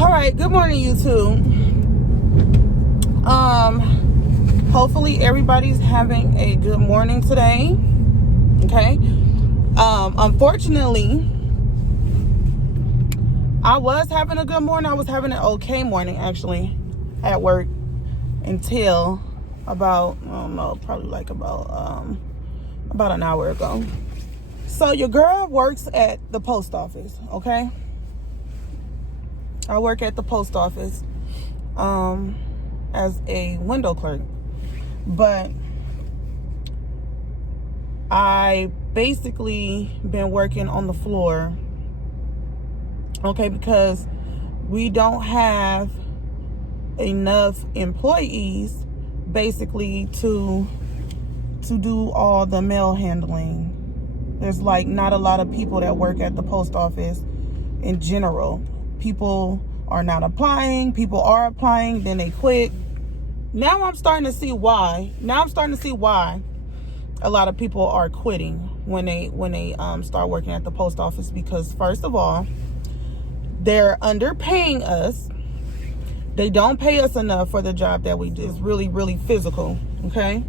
All right, good morning, YouTube. Hopefully everybody's having a good morning today. Okay. Unfortunately, I was having a good morning. I was having an okay morning actually at work until about, I don't know, probably like about an hour ago. So your girl works at the post office, okay? I work at the post office as a window clerk, but I basically been working on the floor, okay, because we don't have enough employees basically to do all the mail handling. There's like not a lot of people that work at the post office in general. People are not applying. People are applying, then they quit. Now I'm starting to see why. A lot of people are quitting when they start working at the post office, because first of all, they're underpaying us. They don't pay us enough for the job that we do. It's really, really physical, okay?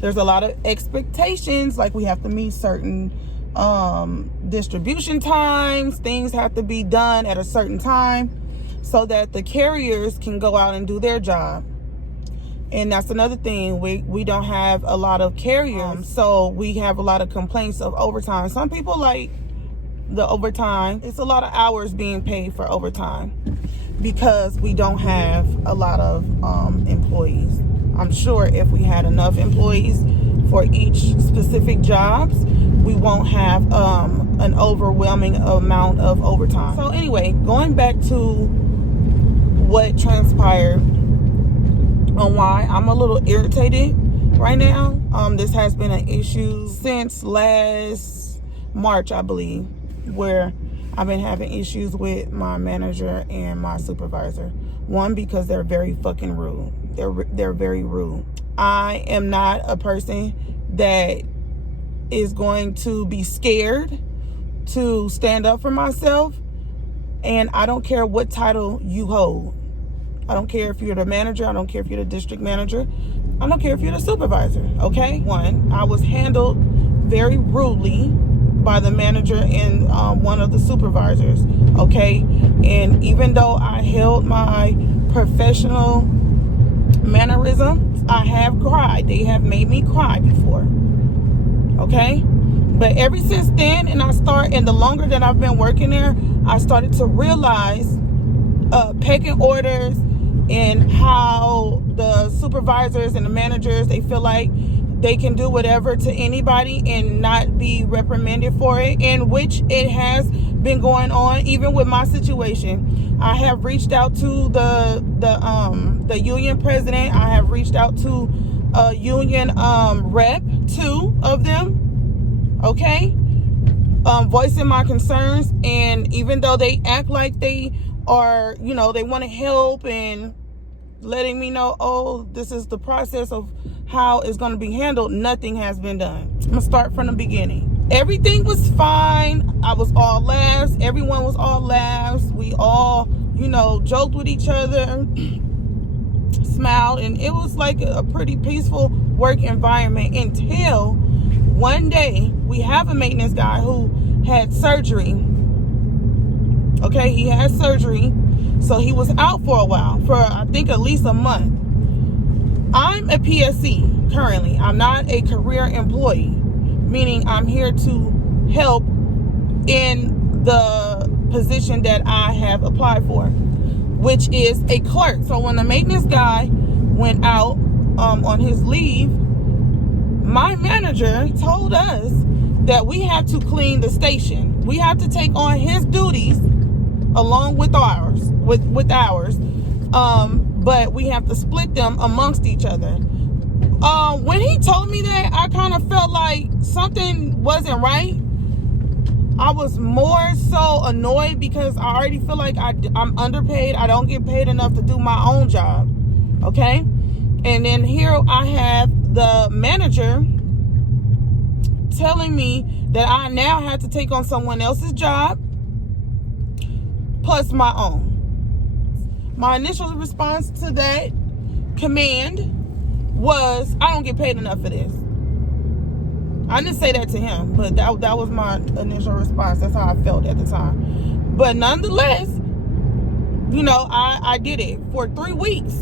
There's a lot of expectations, like we have to meet certain distribution times. Things have to be done at a certain time so that the carriers can go out and do their job. And that's another thing. We don't have a lot of carriers, so we have a lot of complaints of overtime. Some people like the overtime. It's a lot of hours being paid for overtime because we don't have a lot of employees. I'm sure if we had enough employees for each specific jobs, we won't have an overwhelming amount of overtime. So anyway, going back to what transpired on why I'm a little irritated right now. This has been an issue since last March, I believe, where I've been having issues with my manager and my supervisor. One, because they're very fucking rude. They're very rude. I am not a person that is going to be scared to stand up for myself, and I don't care what title you hold. I don't care if you're the manager. I don't care if you're the district manager. I don't care if you're the supervisor, okay? One, I was handled very rudely by the manager and one of the supervisors, okay? And even though I held my professional mannerisms, I have cried. They have made me cry before, okay? But ever since then, and the longer that I've been working there, I started to realize pecking orders and how the supervisors and the managers, they feel like they can do whatever to anybody and not be reprimanded for it, in which it has been going on even with my situation. I have reached out to the union president. I have reached out to a union rep, 2 of them, okay, voicing my concerns. And even though they act like they are, they want to help and letting me know, oh, this is the process of how it's going to be handled, nothing has been done. I'm going to start from the beginning. Everything was fine. I was all laughs. Everyone was all laughs. We all, joked with each other, smiled, and it was like a pretty peaceful work environment until one day we have a maintenance guy who had surgery. Okay, he had surgery, so he was out for a while, for I think at least a month. I'm a PSC currently. I'm not a career employee, meaning I'm here to help in the position that I have applied for, which is a clerk. So when the maintenance guy went out on his leave, my manager told us that we have to clean the station. We have to take on his duties along with ours, but we have to split them amongst each other. When he told me that, I kind of felt like something wasn't right. I was more so annoyed because I already feel like I'm underpaid. I don't get paid enough to do my own job, okay? And then here I have the manager telling me that I now have to take on someone else's job plus my own. My initial response to that command was, I don't get paid enough for this. I didn't say that to him, but that was my initial response. That's how I felt at the time. But nonetheless, I did it for 3 weeks.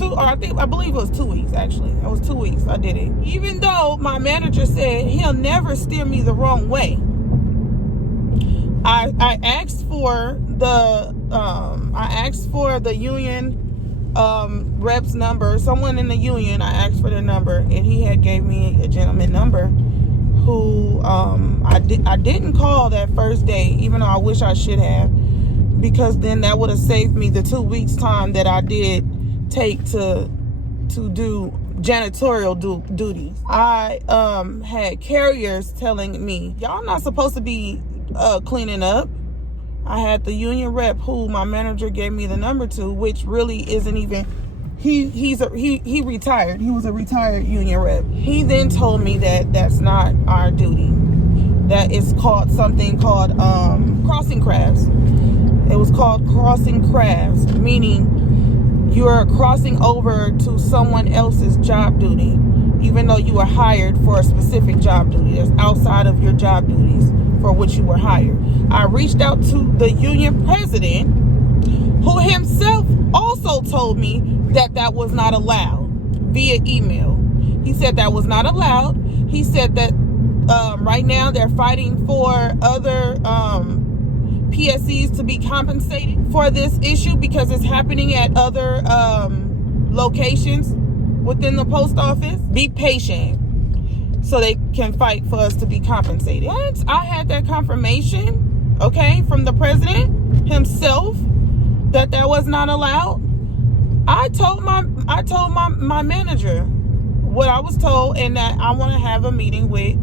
I believe it was 2 weeks, actually. It was 2 weeks I did it. Even though my manager said he'll never steer me the wrong way. I asked for the union rep's number. Someone in the union, I asked for their number, and he had gave me a gentleman number who I didn't call that first day, even though I wish I should have, because then that would have saved me the 2 weeks time that I did take to do janitorial duties. I had carriers telling me, y'all not supposed to be cleaning up. I had the union rep who my manager gave me the number to, which really isn't even, he retired. He was a retired union rep. He then told me that that's not our duty. That it's called something called crossing crafts. It was called crossing crafts, meaning you're crossing over to someone else's job duty, even though you were hired for a specific job duty that's outside of your job duties for which you were hired. I reached out to the union president, who himself also told me that was not allowed via email. He said that was not allowed. He said that right now they're fighting for other PSCs to be compensated for this issue because it's happening at other locations within the post office. Be patient so they can fight for us to be compensated. Once I had that confirmation, okay, from the president himself that was not allowed, I told my manager what I was told, and that I want to have a meeting with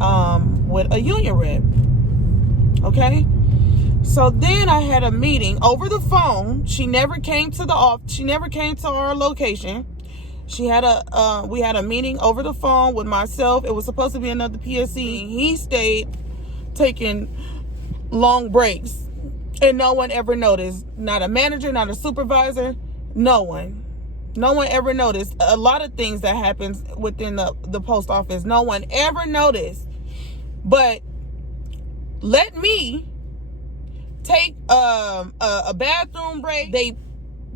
a union rep. Okay. So then I had a meeting over the phone. She never came to the office. She never came to our location. We had a meeting over the phone with myself. It was supposed to be another PSC. He stayed taking long breaks, and no one ever noticed. Not a manager, not a supervisor, no one. No one ever noticed. A lot of things that happens within the post office, no one ever noticed. But let me take a bathroom break. They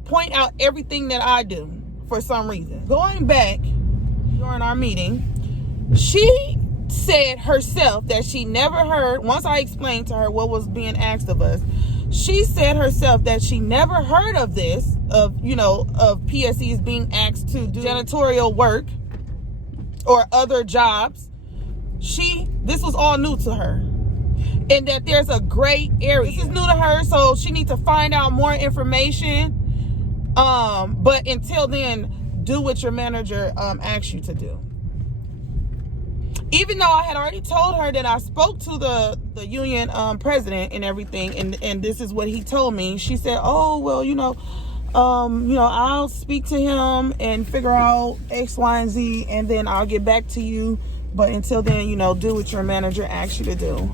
point out everything that I do for some reason. Going back during our meeting, she said herself that she never heard, once I explained to her what was being asked of us, she said herself that she never heard of this, of PSCs being asked to do janitorial work or other jobs. This was all new to her. And that there's a gray area. This is new to her, so she needs to find out more information. But until then, do what your manager asks you to do. Even though I had already told her that I spoke to the union president and everything, and this is what he told me. She said, "Oh, well, I'll speak to him and figure out X, Y, and Z, and then I'll get back to you. But until then, do what your manager asks you to do."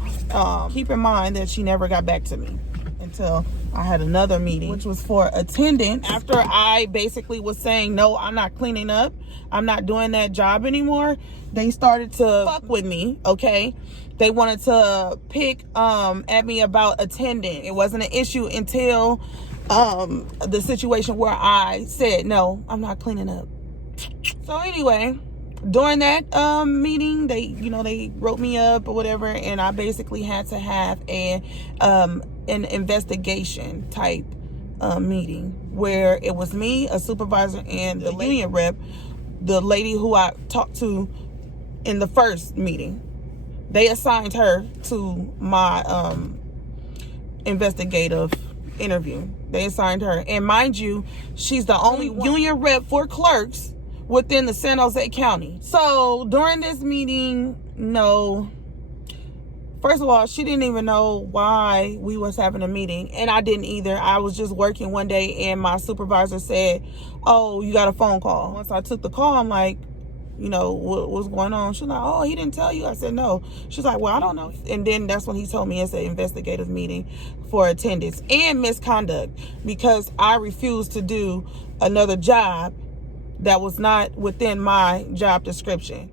Keep in mind that she never got back to me until I had another meeting, which was for attendance. After I basically was saying, no, I'm not cleaning up, I'm not doing that job anymore, they started to fuck with me, okay? They wanted to pick at me about attending. It wasn't an issue until the situation where I said, no, I'm not cleaning up. So anyway, during that meeting, they wrote me up or whatever, and I basically had to have an investigation type meeting where it was me, a supervisor, and the union rep, the lady who I talked to in the first meeting. They assigned her to my investigative interview. They assigned her, and mind you, she's the only union rep for clerks within the San Jose County. So during this meeting, first of all, she didn't even know why we was having a meeting, and I didn't either. I was just working one day, and my supervisor said, "Oh, you got a phone call." Once I took the call, I'm like, you know, what's going on? She's like, oh, he didn't tell you? I said, no. She's like, well, I don't know. And then that's when he told me it's an investigative meeting for attendance and misconduct, because I refused to do another job that was not within my job description.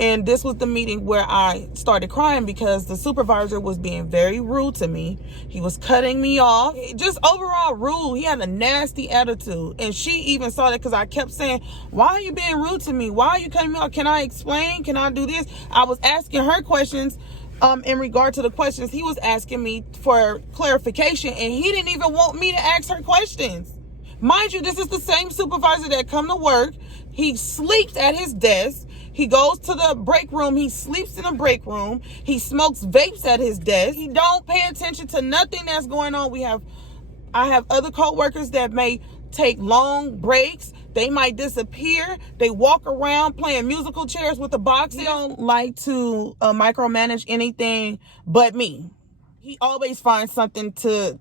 And this was the meeting where I started crying because the supervisor was being very rude to me. He was cutting me off. Just overall rude. He had a nasty attitude. And she even saw that because I kept saying, why are you being rude to me? Why are you cutting me off? Can I explain? Can I do this? I was asking her questions in regard to the questions he was asking me for clarification. And he didn't even want me to ask her questions. Mind you, this is the same supervisor that come to work. He sleeps at his desk. He goes to the break room. He sleeps in the break room. He smokes vapes at his desk. He don't pay attention to nothing that's going on. I have other co-workers that may take long breaks. They might disappear. They walk around playing musical chairs with the box. He don't like to micromanage anything but me. He always finds something to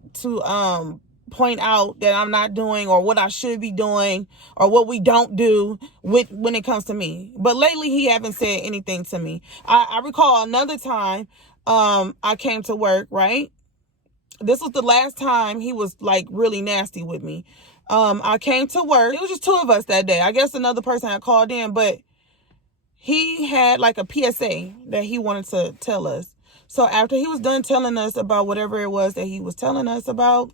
point out that I'm not doing, or what I should be doing, or what we don't do when it comes to me. But lately he haven't said anything to me. I recall another time I came to work, right? This was the last time he was like really nasty with me. I came to work. It was just two of us that day. I guess another person had called in, but he had like a PSA that he wanted to tell us. So after he was done telling us about whatever it was that he was telling us about,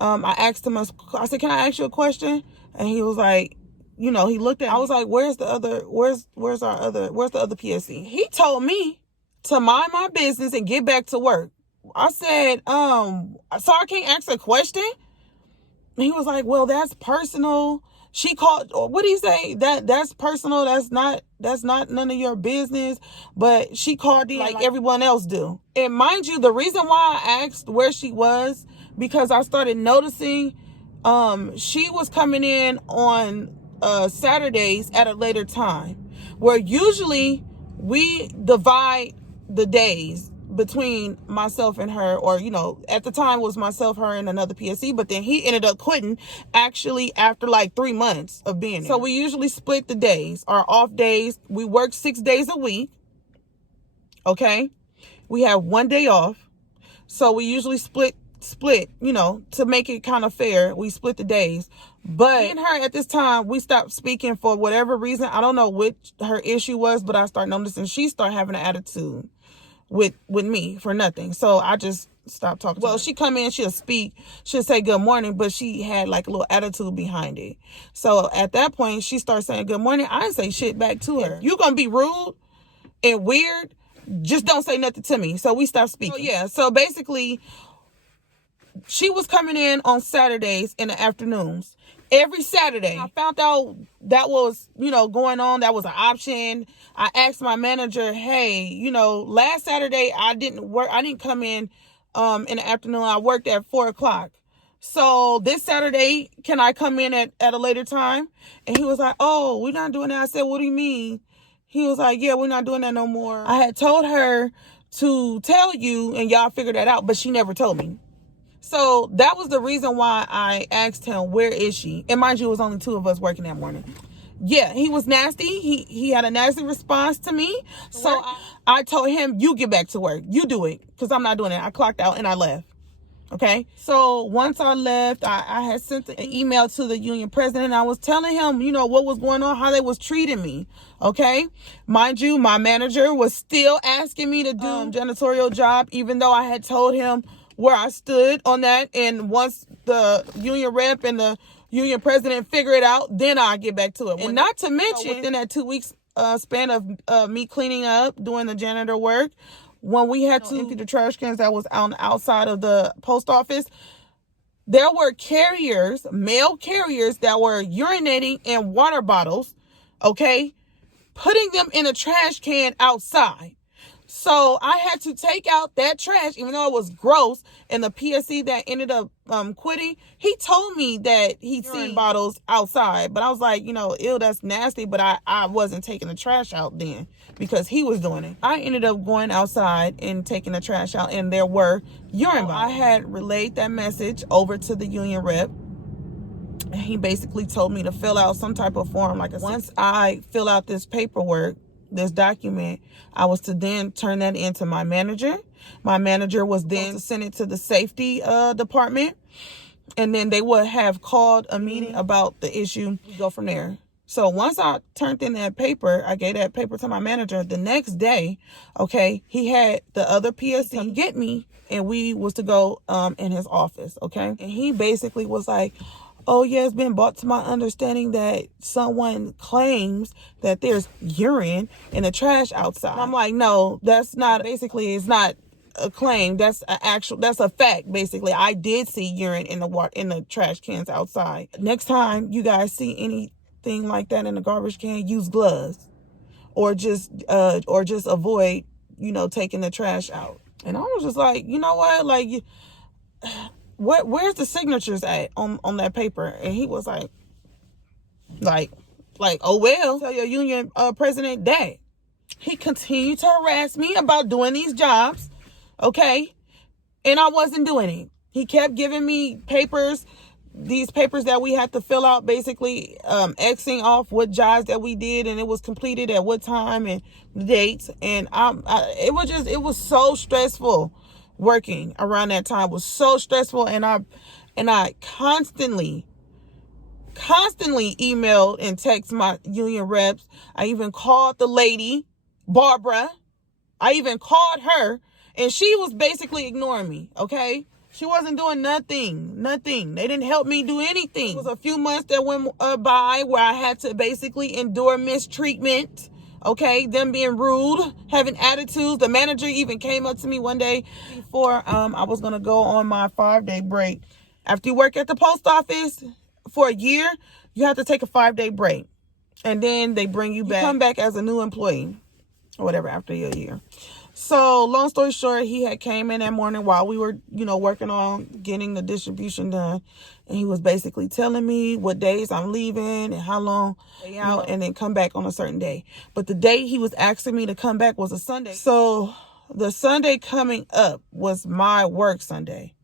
I asked him, I said, can I ask you a question? And he was like, you know, he looked at me. I was like, where's the other PSC? He told me to mind my business and get back to work. I said, so I can't ask a question? And he was like, well, that's personal. She called, or what did he say? That's personal. That's not none of your business. But she called in like everyone else do. And mind you, the reason why I asked where she was, because I started noticing she was coming in on Saturdays at a later time, where usually we divide the days between myself and her, or, you know, at the time was myself, her, and another PSC, but then he ended up quitting actually after like 3 months of being there. So we usually split the days, our off days. We work 6 days a week. Okay. We have 1 day off. So we usually split, you know, to make it kind of fair. We split the days. But me and her at this time, we stopped speaking for whatever reason. I don't know what her issue was, but I started noticing she started having an attitude with me for nothing. So I just stopped talking to her. She come in, she'll speak, she'll say good morning, but she had like a little attitude behind it. So at that point, she started saying good morning. I didn't say shit back to her. You gonna be rude and weird, just don't say nothing to me. So we stopped speaking. So basically, she was coming in on Saturdays in the afternoons. Every Saturday. I found out that was, you know, going on. That was an option. I asked my manager, hey, you know, last Saturday I didn't work. I didn't come in the afternoon. I worked at 4:00. So this Saturday, can I come in at a later time? And he was like, oh, we're not doing that. I said, what do you mean? He was like, yeah, we're not doing that no more. I had told her to tell you and y'all figure that out, but she never told me. So that was the reason why I asked him, where is she? And mind you, it was only 2 of us working that morning. Yeah, he was nasty. He had a nasty response to me. So I told him, you get back to work. You do it, because I'm not doing it. I clocked out and I left. Okay. So once I left, I had sent an email to the union president. And I was telling him, you know, what was going on, how they was treating me. Okay. Mind you, my manager was still asking me to do janitorial job, even though I had told him where I stood on that. And once the union rep and the union president figure it out, then I'll get back to it. And not to mention, within that 2 weeks span of me cleaning up, doing the janitor work, when we had to empty the trash cans that was on the outside of the post office, there were carriers, male carriers, that were urinating in water bottles, okay, putting them in a trash can outside. So I had to take out that trash, even though it was gross. And the PSC that ended up quitting, he told me that he'd seen bottles outside. But I was like, you know, ew, that's nasty. But I wasn't taking the trash out then because he was doing it. I ended up going outside and taking the trash out, and there were urine bottles. I had relayed that message over to the union rep. he basically told me to fill out some type of form. Once I fill out this paperwork, this document, I was to then turn that into my manager. My manager was then to send it to the safety department, and then they would have called a meeting about the issue. We go from there. So once I turned in that paper, I gave that paper to my manager. The next day, okay, he had the other PSC come get me, and we was to go in his office, okay? And he basically was like, oh, yeah, it's been brought to my understanding that someone claims that there's urine in the trash outside. And I'm like, no, that's not, basically, it's not a claim. That's a fact, basically. I did see urine in the trash cans outside. Next time you guys see anything like that in the garbage can, use gloves, or just avoid, taking the trash out. And I was just like, you know what, like, where's the signatures at on that paper? And he was like, oh, well, tell your union president that. He continued to harass me about doing these jobs, okay? And I wasn't doing it. He kept giving me papers, these papers that we had to fill out, basically Xing off what jobs that we did, and it was completed at what time and the dates. And it was so stressful. Working around that time was so stressful, and I constantly emailed and text my union reps. I even called the lady, Barbara. I even called her, and she was basically ignoring me, okay? She wasn't doing nothing. They didn't help me do anything. It was a few months that went by where I had to basically endure mistreatment. Okay, them being rude, having attitudes. The manager even came up to me one day before I was going to go on my 5-day break. After you work at the post office for a year, you have to take a 5-day break. And then they bring you back. You come back as a new employee or whatever after a year. So long story short, he had came in that morning while we were, working on getting the distribution done. And he was basically telling me what days I'm leaving and how long out, and then come back on a certain day. But the day he was asking me to come back was a Sunday. So the Sunday coming up was my work Sunday.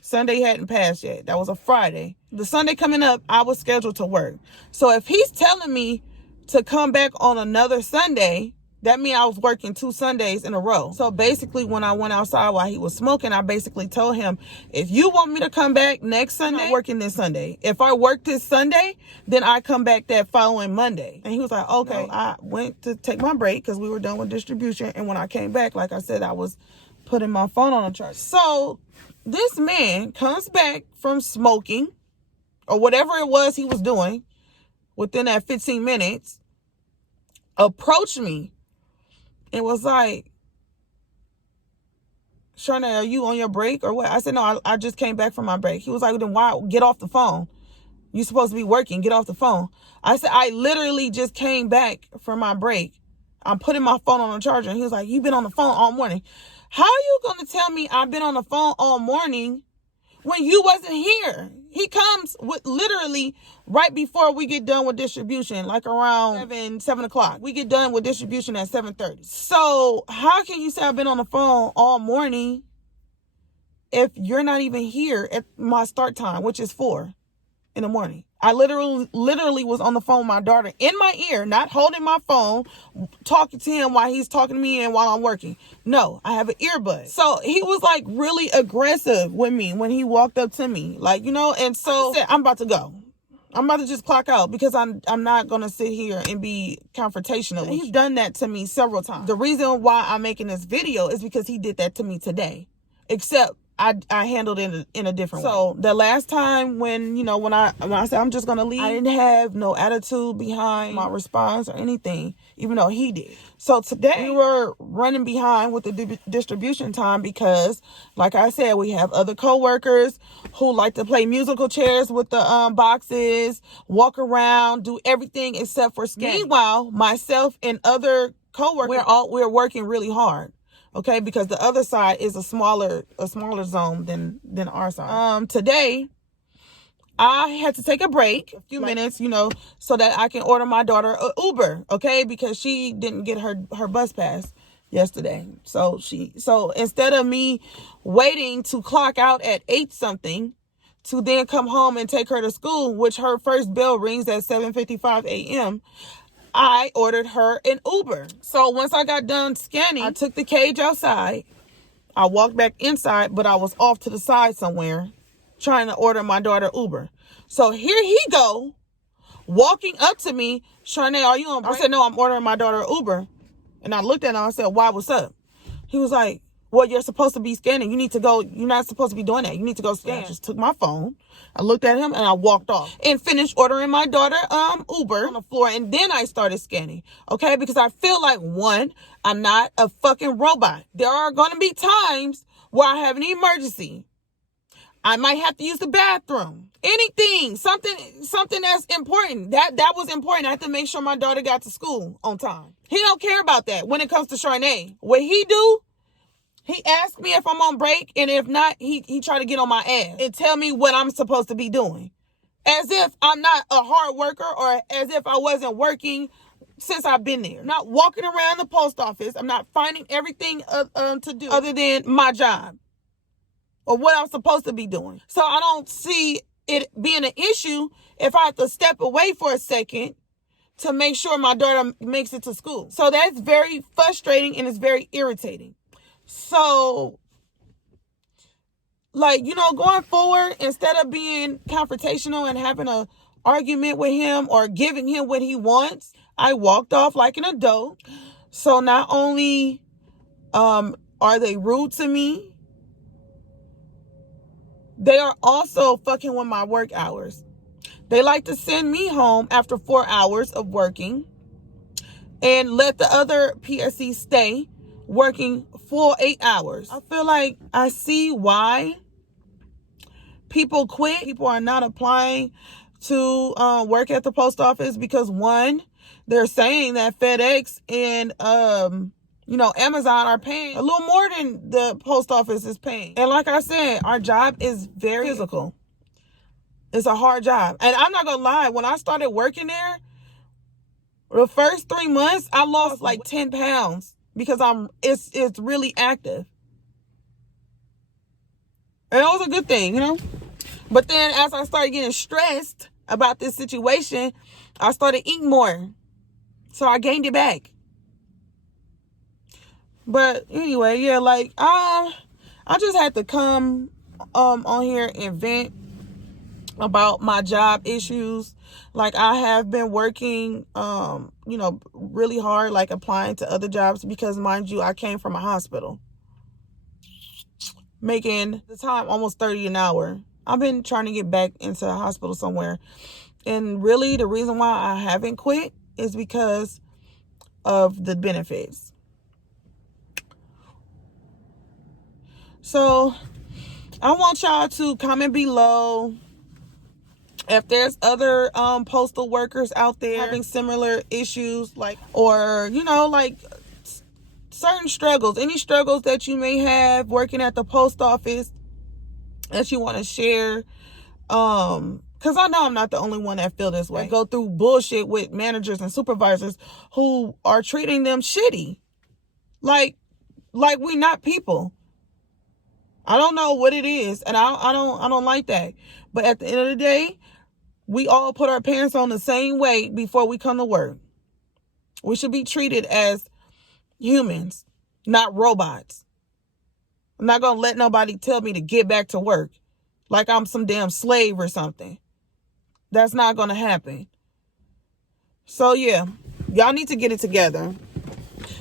Sunday hadn't passed yet. That was a Friday. The Sunday coming up, I was scheduled to work. So if he's telling me to come back on another Sunday, that means I was working 2 Sundays in a row. So basically, when I went outside while he was smoking, I basically told him, if you want me to come back next Sunday, I'm working this Sunday. If I work this Sunday, then I come back that following Monday. And he was like, okay. So I went to take my break because we were done with distribution. And when I came back, like I said, I was putting my phone on the charger. So this man comes back from smoking or whatever it was he was doing within that 15 minutes, approached me and was like, Sharna, are you on your break or what? I said, no, I just came back from my break. He was like, then why? Get off the phone. You're supposed to be working. Get off the phone. I said, I literally just came back from my break. I'm putting my phone on the charger. And he was like, you've been on the phone all morning. How are you going to tell me I've been on the phone all morning when you wasn't here? He comes with literally right before we get done with distribution, like around 7 o'clock. We get done with distribution at 7:30. So how can you say I've been on the phone all morning if you're not even here at my start time, which is 4 in the morning? I literally was on the phone with my daughter in my ear, not holding my phone, talking to him while he's talking to me and while I'm working. No, I have an earbud. So he was like really aggressive with me when he walked up to me, like, and so I said, I'm about to go. I'm about to just clock out because I'm not going to sit here and be confrontational. He's done that to me several times. The reason why I'm making this video is because he did that to me today, except I handled it in a different way. So the last time when I said I'm just going to leave, I didn't have no attitude behind my response or anything, even though he did. So today we were running behind with the distribution time because, like I said, we have other coworkers who like to play musical chairs with the boxes, walk around, do everything except for scan. Meanwhile, myself and other coworkers, we're working really hard. Okay, because the other side is a smaller zone than our side. Today, I had to take a break, a few minutes, so that I can order my daughter an Uber, okay, because she didn't get her bus pass yesterday. So instead of me waiting to clock out at 8 something to then come home and take her to school, which her first bell rings at 7:55 a.m., I ordered her an Uber. So once I got done scanning, I took the cage outside. I walked back inside, but I was off to the side somewhere trying to order my daughter Uber. So here he go, walking up to me, Sharnae, are you on break? I said, no, I'm ordering my daughter Uber. And I looked at him, I said, why, what's up? He was like, well, you're supposed to be scanning. You need to go. You're not supposed to be doing that. You need to go scan. I just took my phone. I looked at him and I walked off and finished ordering my daughter Uber on the floor. And then I started scanning. Okay. Because I feel like, one, I'm not a fucking robot. There are going to be times where I have an emergency. I might have to use the bathroom. Anything, something that's important. That was important. I had to make sure my daughter got to school on time. He don't care about that when it comes to Sharnae. What he do, he asked me if I'm on break, and if not, he tried to get on my ass and tell me what I'm supposed to be doing. As if I'm not a hard worker, or as if I wasn't working since I've been there. I'm not walking around the post office. I'm not finding everything to do other than my job or what I'm supposed to be doing. So I don't see it being an issue if I have to step away for a second to make sure my daughter makes it to school. So that's very frustrating and it's very irritating. So, like, going forward, instead of being confrontational and having a argument with him or giving him what he wants, I walked off like an adult. So not only are they rude to me, they are also fucking with my work hours. They like to send me home after 4 hours of working and let the other PSC stay working full 8 hours. I feel like I see why people quit. People are not applying to work at the post office because, one, they're saying that FedEx and Amazon are paying a little more than the post office is paying. And like I said, our job is very physical. It's a hard job. And I'm not gonna lie, when I started working there, the first 3 months I lost like 10 pounds because it's really active. And it was a good thing, But then as I started getting stressed about this situation, I started eating more. So I gained it back. But anyway, yeah, like I just had to come on here and vent about my job issues. Like, I have been working really hard, like applying to other jobs because, mind you, I came from a hospital making the time almost $30 an hour. I've been trying to get back into a hospital somewhere. And really the reason why I haven't quit is because of the benefits. So I want y'all to comment below if there's other postal workers out there having similar issues, or certain struggles, any struggles that you may have working at the post office that you want to share. Because I know I'm not the only one that feel this way. Go through bullshit with managers and supervisors who are treating them shitty. Like we not people. I don't know what it is, and I don't like that. But at the end of the day, we all put our pants on the same way before we come to work. We should be treated as humans, not robots. I'm not going to let nobody tell me to get back to work like I'm some damn slave or something. That's not going to happen. So, yeah, y'all need to get it together.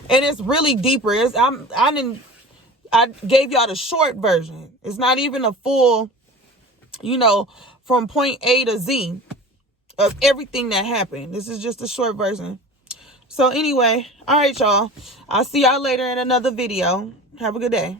And it's really deeper. I gave y'all the short version. It's not even a full, from point A to Z of everything that happened. This is just a short version. So anyway, all right, y'all. I'll see y'all later in another video. Have a good day.